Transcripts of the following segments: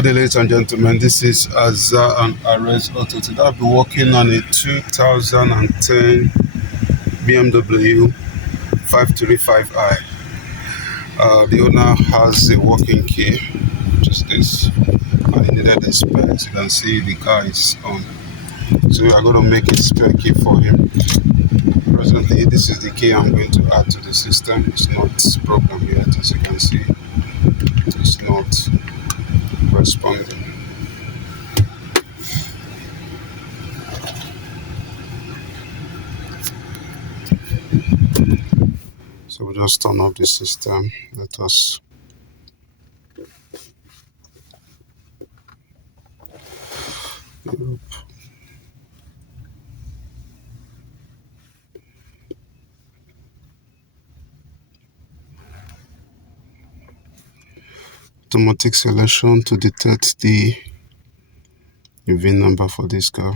Good day, ladies and gentlemen. This is Azza and Arez Auto. Today I'll be working on a 2010 BMW 535i. The owner has a working key, which is this, and he needed the specs. You can see the car is on. So we are going to make a spare key for him. Presently, this is the key I'm going to add to the system. It's not programmed yet, as you can see. It's not responding. So we'll just turn off the system. Let us automatic selection to detect the VIN number for this car.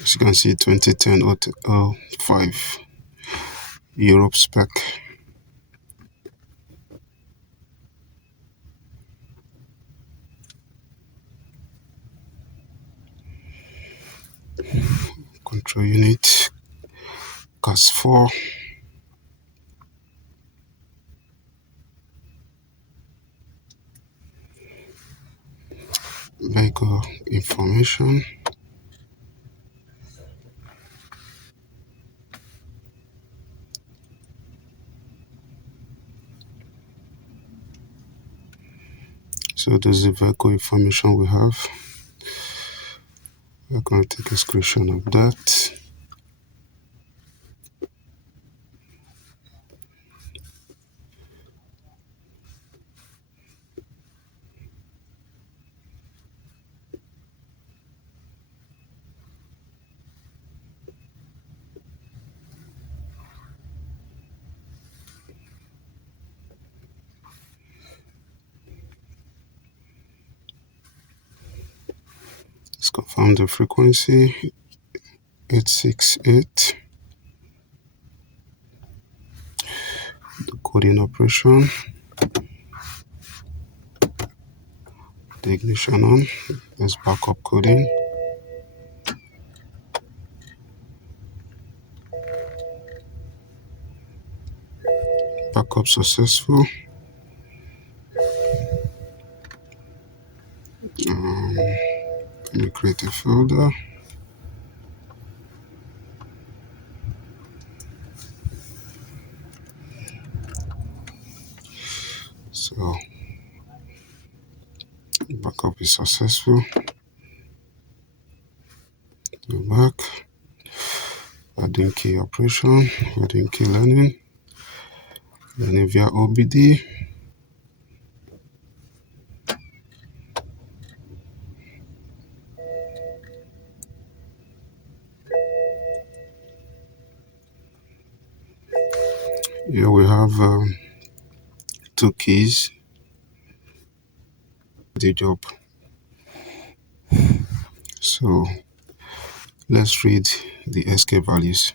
As you can see, 2010 Autel 5 Europe spec. Control unit, CAS4. Vehicle information. So this is the vehicle information we have. We're going to take a screenshot of that. Let's confirm the frequency, 868. The coding operation. The ignition on. Let's back up coding. Backup successful. Let me create a folder. So backup is successful. Go back. Adding key operation. Adding key learning via OBD. Here we have two keys. The job. So let's read the SK values.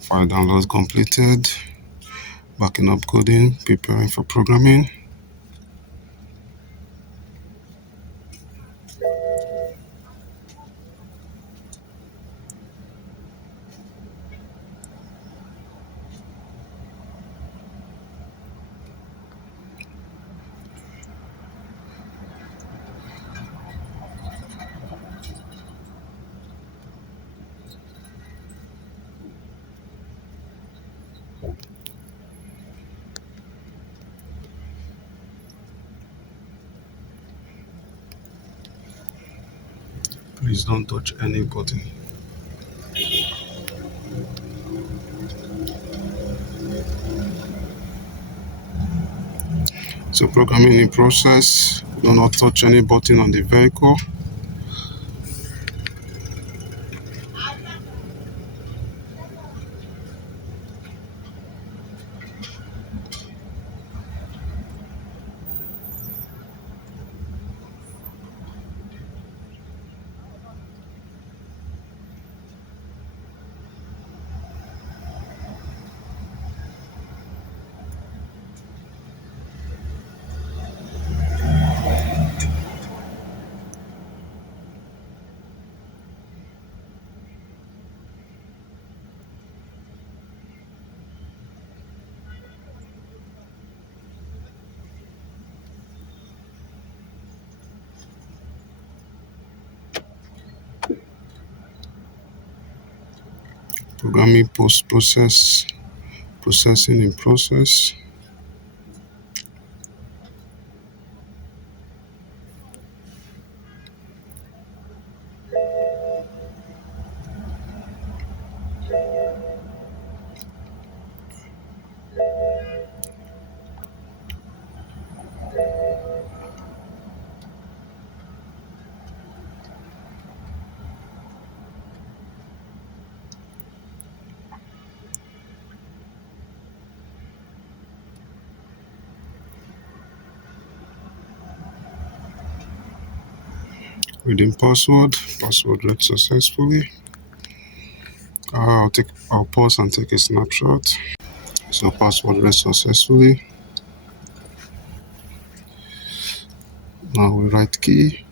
File downloads completed. Backing up coding, preparing for programming. Please don't touch any button. So programming in process. Do not touch any button on the vehicle. Programming processing in process. Reading password read successfully. I'll pause and take a snapshot. So password read successfully. Now we write key.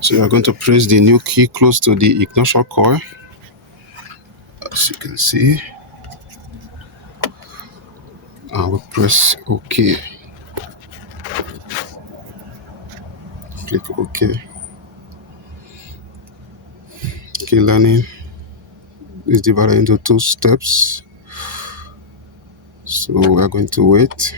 So you're going to press the new key close to the ignition coil, as you can see. And we'll press OK. Click OK. Key learning is divided into 2 steps. So we're going to wait.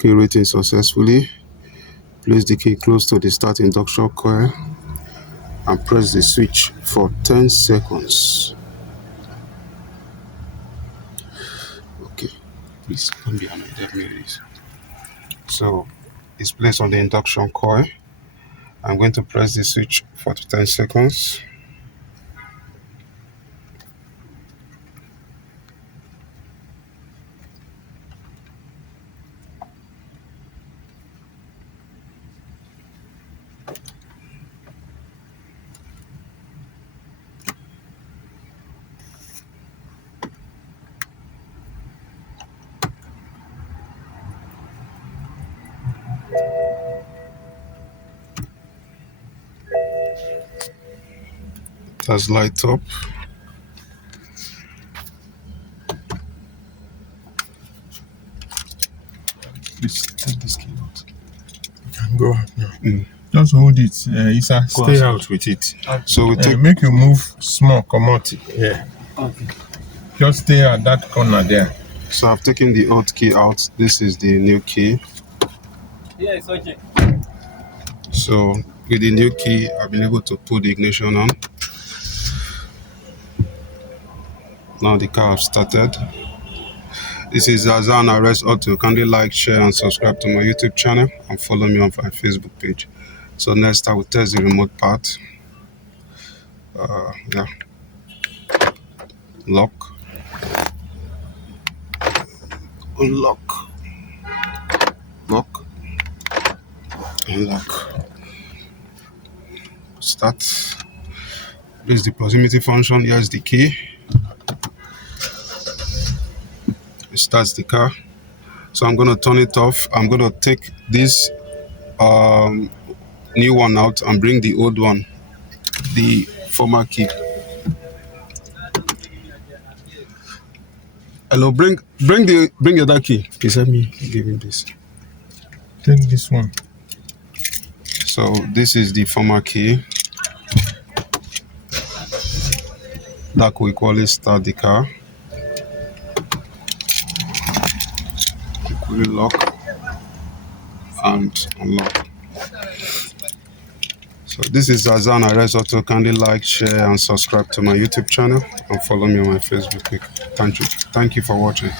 Key rating successfully. Place the key close to the start induction coil and press the switch for 10 seconds. Okay, please don't be annoyed. So it's placed on the induction coil. I'm going to press the switch for 10 seconds. That's light up. Please take this key out. You can go out now. Just hold it, Isa. Stay out with it. So we take. Make you move small, come out. Yeah. Okay. Just stay at that corner there. So I've taken the old key out. This is the new key. Yeah, it's okay. So with the new key, I've been able to put the ignition on. Now the car has started. This is Azan Arrest Auto. Kindly like, share, and subscribe to my YouTube channel and follow me on my Facebook page. So next I will test the remote part. Yeah. Lock. Unlock. Lock. Unlock. Start. This is the proximity function. Here's the key. It starts the car. So I'm going to turn it off. I'm going to take this new one out and bring the old one, the former key. Hello, bring the other key. Please help me give him this. Take this one. So this is the former key that will equally start the car. lock and unlock. So this is Azan Authorize Auto. Kindly like, share, and subscribe to my YouTube channel and follow me on my Facebook page. Thank you for watching.